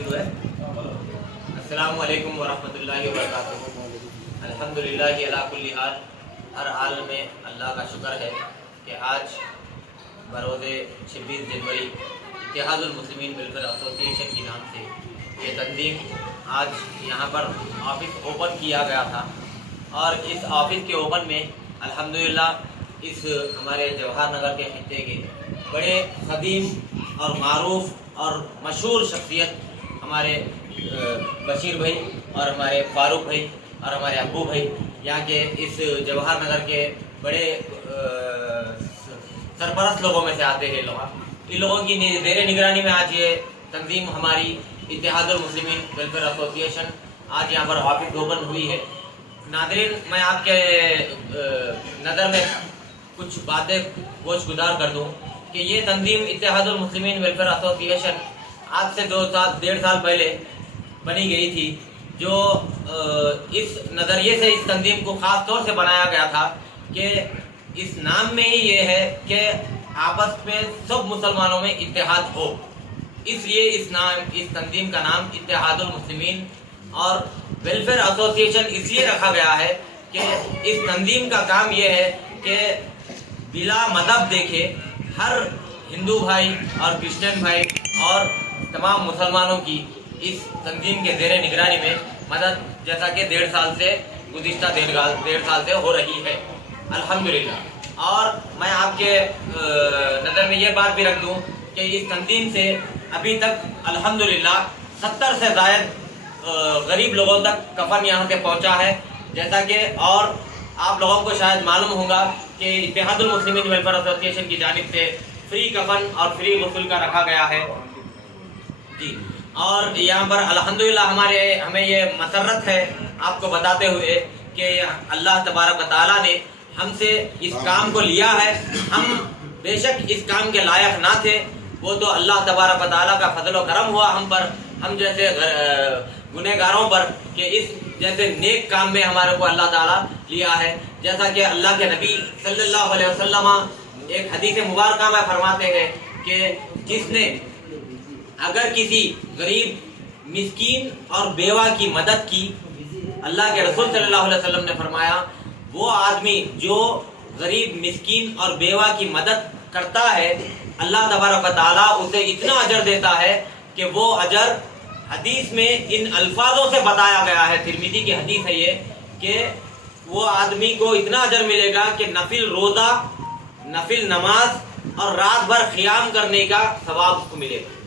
शुरू है। अस्सलामु अलैकुम वरहमतुल्लाहि वबरकातुहू। अल्हम्दुलिल्लाहि अला कुल्ली हाल। हर हाल में अल्लाह का शुक्र है कि आज बरोज़े 26 जनवरी इत्तेहादुल मुस्लिमीन वेलफेयर एसोसिएशन के नाम से ये तंजीम आज यहाँ पर ऑफिस ओपन किया गया था और इस ऑफिस के ओपन में अल्हम्दुलिल्लाह इस हमारे जवाहर नगर के खित्ते के बड़े क़दीम और मारूफ और मशहूर शख्सियत हमारे बशीर भाई और हमारे फारूक भाई और हमारे अब्बू भाई यहाँ के इस जवाहर नगर के बड़े सरपरस्त लोगों में से आते हैं लोग। इन लोगों की ज़ेरे निगरानी में आज ये तंजीम हमारी इत्तेहादुल मुस्लिमीन वेलफेयर एसोसिएशन आज यहाँ पर ऑफिस ओपन हुई है। नाज़रीन, मैं आपके नज़र में कुछ बातें गोशगुजार कर दूँ कि ये तंजीम इत्तेहादुल मुस्लिमीन वेलफेयर एसोसिएशन आज से 1.5 साल पहले बनी गई थी, जो इस नज़रिए से इस तंजीम को ख़ास तौर से बनाया गया था कि इस नाम में ही ये है कि आपस में सब मुसलमानों में इत्तेहाद हो। इसलिए इस तंजीम का नाम इत्तेहादुल मुस्लिमीन और वेलफेयर एसोसिएशन इसलिए रखा गया है कि इस तंजीम का काम ये है कि बिला मज़हब देखे हर हिंदू भाई और क्रिश्चियन भाई और तमाम मुसलमानों की इस तंजीम के ज़ेरे निगरानी में मदद, जैसा कि 1.5 साल से गुज़िश्ता 1.5 साल से हो रही है अल्हम्दुलिल्लाह। और मैं आपके नज़र में ये बात भी रख दूँ कि इस तंजीम से अभी तक अल्हम्दुलिल्लाह 70 से ज़ायद गरीब लोगों तक कफन यहाँ से पहुँचा है। जैसा कि और आप लोगों को शायद मालूम होगा कि इत्तेहादुल मुस्लिमीन वेलफेयर एसोसिएशन की जानिब से फ्री कफन और फ्री गुस्ल का रखा गया है जी। और यहाँ पर अल्हम्दुलिल्लाह हमें ये मसरत है आपको बताते हुए कि अल्लाह तबारक व तआला ने हमसे इस काम को लिया है। हम बेशक इस काम के लायक ना थे, वो तो अल्लाह तबारक व तआला का फजल व करम हुआ हम पर, हम जैसे गुनहगारों पर, कि इस जैसे नेक काम में हमारे को अल्लाह ताला लिया है। जैसा कि अल्लाह के नबी सल्लल्लाहु अलैहि वसल्लम एक हदीस मुबारक में फरमाते हैं कि जिसने अगर किसी गरीब, मिस्कीन और बेवा की मदद की, अल्लाह के रसूल सल्लल्लाहु अलैहि वसल्लम ने फरमाया वो आदमी जो गरीब, मिस्कीन और बेवा की मदद करता है, अल्लाह तबारक व तआला उसे इतना अजर देता है कि वो अजर हदीस में इन अल्फाजों से बताया गया है, तिरमिज़ी की हदीस है ये, कि वो आदमी को इतना अजर मिलेगा कि नफिल रोज़ा, नफिल नमाज और रात भर क़ियाम करने का सवाब उसको मिलेगा।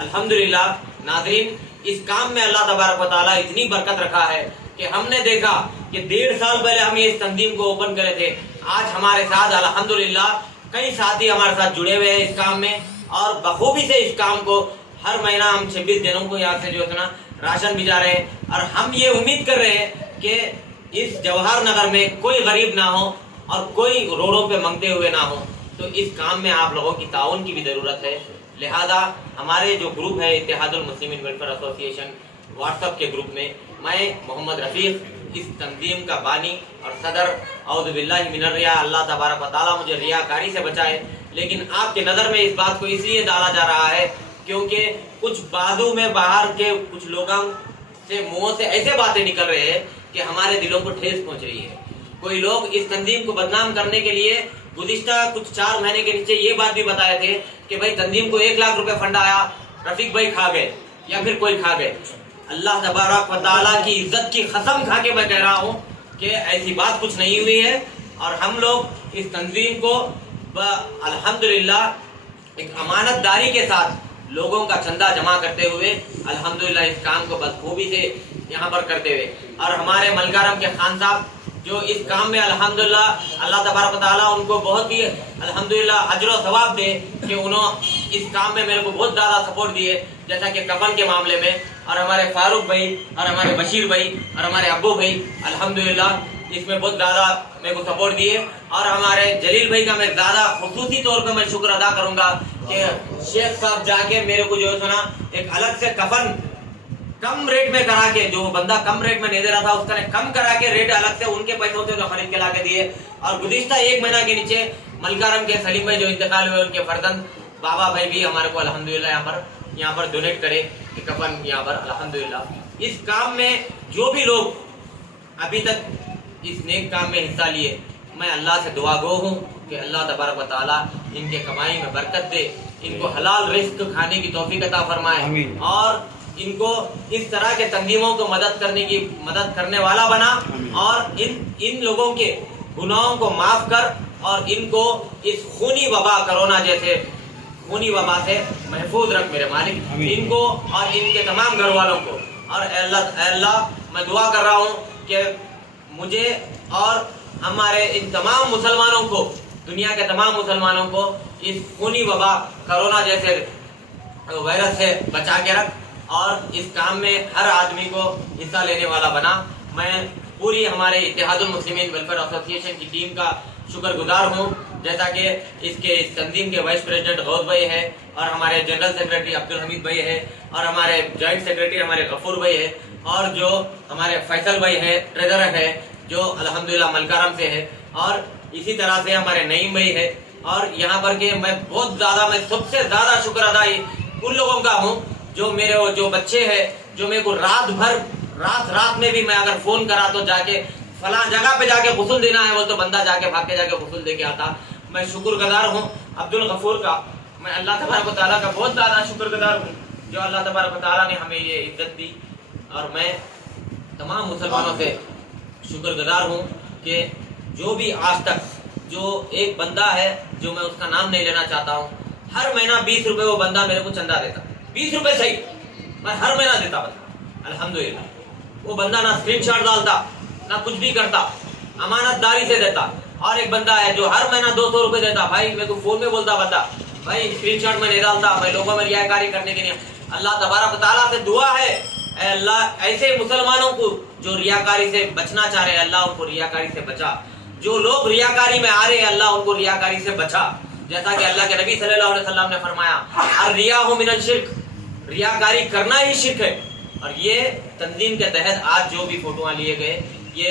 अल्हम्दुलिल्लाह नाज़रीन, इस काम में अल्लाह तबारक व तआला इतनी बरकत रखा है कि हमने देखा कि 1.5 साल पहले हम ये इस तंजीम को ओपन करे थे। आज हमारे साथ अल्हम्दुलिल्लाह कई साथी हमारे साथ जुड़े हुए हैं इस काम में और बखूबी से इस काम को हर महीना हम 26 जनों को यहाँ से जो है ना राशन भिजा रहे हैं। और हम ये उम्मीद कर रहे हैं कि इस जवाहर नगर में कोई गरीब ना हो और कोई रोडों पे मांगते हुए ना हो। तो इस काम में आप लोगों की ताउन की भी ज़रूरत है। लिहाजा हमारे जो ग्रुप है Ittehadul Muslimeen welfare association WhatsApp के ग्रुप में मैं मोहम्मद रफ़ीक, इस तंजीम का बानी और सदर, औज़ु बिल्लाहि मिनर रिया, अल्लाह तबारक व तआला मुझे रियाकारी से बचाए। लेकिन आपके नज़र में इस बात को इसलिए डाला जा रहा है क्योंकि कुछ बाजू में बाहर के कुछ लोगों से मुँह से ऐसे बातें निकल रहे हैं कि हमारे दिलों को ठेस पहुँच रही है। कोई लोग इस तंजीम को बदनाम करने के लिए गुज़िश्ता कुछ 4 महीने के नीचे ये बात भी बताए थे कि भाई तंजीम को 1 लाख रुपए फंड आया, रफ़ीक भाई खा गए या फिर कोई खा गए। अल्लाह तबारक व तआला की इज्जत की कसम खा के मैं कह रहा हूँ कि ऐसी बात कुछ नहीं हुई है। और हम लोग इस तंजीम को अल्हम्दुलिल्लाह एक अमानतदारी के साथ लोगों का चंदा जमा करते हुए अल्हम्दुलिल्लाह इस काम को बखूबी से यहाँ पर करते हुए, और हमारे मलकाराम के खान साहब जो इस काम में अल्हम्दुलिल्लाह अल्लाह तबारक व तआला उनको बहुत ही अल्हम्दुलिल्लाह अजर व सवाब दे कि उन्होंने इस काम में मेरे को बहुत ज़्यादा सपोर्ट दिए, जैसा कि कफन के मामले में। और हमारे फारूक भाई और हमारे बशीर भाई और हमारे अब्बू भाई अल्हम्दुलिल्लाह इसमें बहुत ज़्यादा मेरे को सपोर्ट दिए। और हमारे जलील भाई का मैं ज़्यादा खुसूसी तौर पर मैं शुक्र अदा करूँगा कि शेख साहब जाके मेरे को जो है ना एक अलग से कफन कम रेट में करा के, जो बंदा कम रेट में नहीं दे रहा था उसका ने कम करा के रेट अलग से उनके पैसों से खरीद के ला के दिए। और गुज़िश्ता 1 महीना के नीचे मलकाराम के सलीम भाई जो इंतकाल हुए उनके फर्जंद बाबा भाई भी हमारे को अल्हम्दुलिल्लाह यहाँ पर डोनेट करे। के कफन यहाँ पर अल्हम्दुलिल्लाह। इस काम में जो भी लोग अभी तक इस नेक काम में हिस्सा लिए, मैं अल्लाह से दुआ गो हूँ कि अल्लाह तबारक व तआला इनके कमाई में बरकत दे, इनको हलाल रिस्क खाने की तौफीक अता फरमाए और इनको इस तरह के तंजीमों को मदद करने वाला बना और इन लोगों के गुनाहों को माफ कर और इनको इस खूनी वबा, कोरोना जैसे खूनी वबा से महफूज रख मेरे मालिक, इनको और इनके तमाम घर वालों को। और अल्लाह मैं दुआ कर रहा हूँ कि मुझे और हमारे इन तमाम मुसलमानों को, दुनिया के तमाम मुसलमानों को इस खूनी वबा कोरोना जैसे वायरस से बचा के रख और इस काम में हर आदमी को हिस्सा लेने वाला बना। मैं पूरी हमारे इत्तेहादुल मुस्लिमीन वेलफेयर एसोसिएशन की टीम का शुक्रगुजार हूँ, जैसा कि इस तंजीम के वाइस प्रेसिडेंट गौस भाई है और हमारे जनरल सेक्रेटरी अब्दुल हमीद भाई है और हमारे जॉइंट सेक्रेटरी हमारे गफूर भाई है और जो हमारे फैसल भाई है ट्रेजरर है जो अल्हम्दुलिल्लाह मलकाराम से है और इसी तरह से हमारे नईम भाई है। और यहाँ पर के मैं सबसे ज्यादा शुक्र अदा उन लोगों का हूँ जो बच्चे हैं, जो मेरे को रात में भी मैं अगर फोन करा तो जाके फला जगह पे जाके गुस्ल देना है, वो तो बंदा भाग के जाके गुस्ल दे के आता। मैं शुक्रगुजार हूँ अब्दुल गफूर का, मैं अल्लाह तबारक व तआला का बहुत ज़्यादा शुक्रगुजार हूँ जो अल्लाह तबारक व तआला ने हमें ये इज्जत दी। और मैं तमाम मुसलमानों से शुक्रगुजार हूँ कि जो भी आज तक जो एक बंदा है, जो मैं उसका नाम नहीं लेना चाहता हूँ, हर महीना 20 रुपए वो बंदा मेरे को चंदा देता, 20 रुपए सही, मैं हर महीना देता बंदा अल्हम्दुलिल्लाह। वो बंदा ना स्क्रीनशॉट डालता ना कुछ भी करता, अमानतदारी से देता। और एक बंदा है जो हर महीना 200 रुपए देता, भाई मेरे को फोन में बोलता बंदा, भाई स्क्रीनशॉट में नहीं डालता, मैं लोगों में रियाकारी करने के लिए। अल्लाह तबारक व तआला से दुआ है, अल्लाह ऐसे मुसलमानों को जो रियाकारी से बचना चाह रहे हैं, अल्लाह उनको रियाकारी से बचा। जो लोग रियाकारी में आ रहे हैं, अल्लाह उनको रियाकारी से बचा। जैसा कि अल्लाह के नबी सल्लल्लाहु अलैहि वसल्लम ने फरमाया, अर्रियाहु मिनल शिर्क, रियाकारी करना ही शिर्क है। और ये तंजीम के तहत आज जो भी फोटोआं लिए गए, ये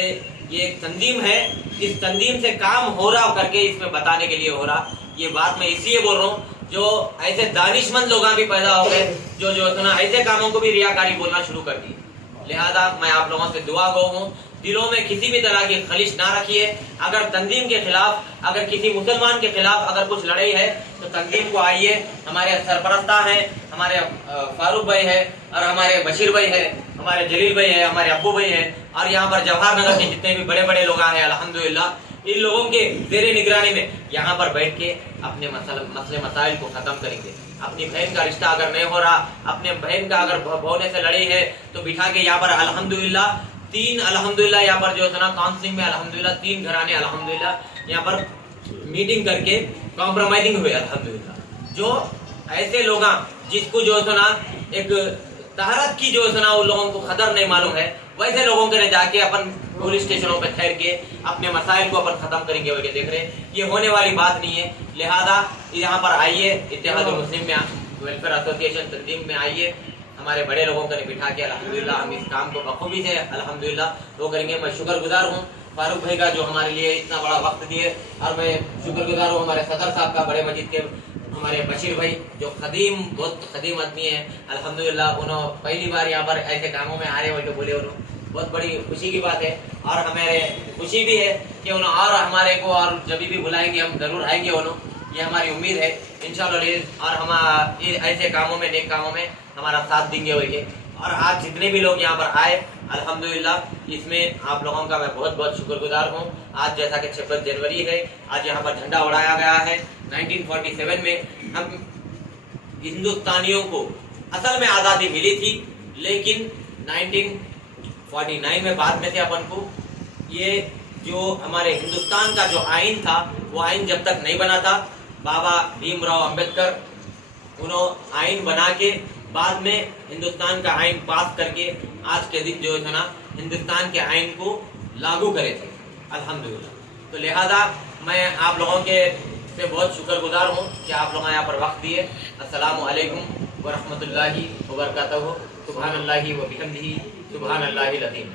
एक तंजीम है, इस तंजीम से काम हो रहा करके इसमें बताने के लिए हो रहा। ये बात मैं इसलिए बोल रहा हूँ जो ऐसे दानिशमंद लोग भी पैदा हो गए जो इतना ऐसे कामों को भी रियाकारी बोलना शुरू कर दी। लिहाजा मैं आप लोगों से दुआ गो हूँ, दिलों में किसी भी तरह की खलिश ना रखिए। अगर तंजीम के खिलाफ, अगर किसी मुसलमान के खिलाफ अगर कुछ लड़ाई है तो तंजीम को आइए, हमारे सरपरस्ता हैं, हमारे फारूक भाई है और हमारे बशीर भाई है, हमारे जलील भाई है, हमारे अब्बू भाई है और यहाँ पर जवाहर नगर के जितने भी बड़े बड़े लोग हैं अल्हम्दुलिल्लाह, इन लोगों के जेरे निगरानी में यहाँ पर बैठ के अपने मसले मसाइल को खत्म करेंगे। अपनी बहन का रिश्ता अगर नहीं हो रहा, अपने बहन का अगर भौने से लड़ी है तो बिठा के यहाँ पर अल्हम्दुलिल्लाह अल्हम्दुलिल्लाह यहाँ पर जो है ना काउंसलिंग में अल्हम्दुलिल्लाह 3 घराने अल्हम्दुलिल्लाह यहाँ पर मीटिंग करके कॉम्प्रोमाइजिंग हुए अल्हम्दुलिल्लाह। जो ऐसे लोग जिसको जो है ना एक तहरत की जो है ना उन लोगों को कदर नहीं मालूम है, वैसे लोगों के ने जाके अपन पुलिस स्टेशनों पे ठहर के अपने मसाइल को अपन खत्म करेंगे वगैरह देख रहे, ये होने वाली बात नहीं है। लिहाजा यहाँ पर आइए, इत्तेहादुल मुस्लिम में वेलफेयर एसोसिएशन तंजीम में आइए, हमारे बड़े लोगों को बिठा के अल्हम्दुलिल्लाह हम इस काम को बखूबी से अल्हम्दुलिल्लाह वो करेंगे। मैं शुक्रगुजार हूँ फारूक भाई का जो हमारे लिए इतना बड़ा वक्त दिए, और मैं शुक्रगुजार हूँ हमारे सदर साहब का, बड़े मस्जिद के हमारे बशीर भाई जो बहुत खदीम आदमी है अल्हम्दुलिल्लाह। उन्होंने पहली बार यहाँ पर ऐसे कामों में आ रहे हो तो बोले, उन्होंने बहुत बड़ी खुशी की बात है और हमारे खुशी भी है कि उन्होंने और हमारे को और जब भी बुलाएंगे हम जरूर आएंगे उन्होंने, ये हमारी उम्मीद है इंशाअल्लाह। और हम ऐसे कामों में, नेक कामों में हमारा साथ देंगे वही। और आज जितने भी लोग यहाँ पर आए अल्हम्दुलिल्लाह, इसमें आप लोगों का मैं बहुत बहुत शुक्रगुजार हूँ। आज जैसा कि 26 जनवरी है, आज यहाँ पर झंडा उड़ाया गया है। 1947 में हम हिंदुस्तानियों को असल में आज़ादी मिली थी, लेकिन 1949 में बाद में से अपन को ये जो हमारे हिंदुस्तान का जो आइन था, वो आइन जब तक नहीं बना था, बाबा भीमराव अंबेडकर उन्होंने आइन बना के बाद में हिंदुस्तान का आइन पास करके आज के दिन जो है ना हिंदुस्तान के आइन को लागू करे थे अल्हम्दुलिल्लाह। तो लिहाजा मैं आप लोगों के से बहुत शुक्रगुजार हूँ कि आप लोग यहाँ पर वक्त दिए। अस्सलामु अलैकुम व रहमतुल्लाहि व बरकातहू। सुभान अल्लाहि व बिहम्दिही, सुभान अल्लाहिल अज़ीम।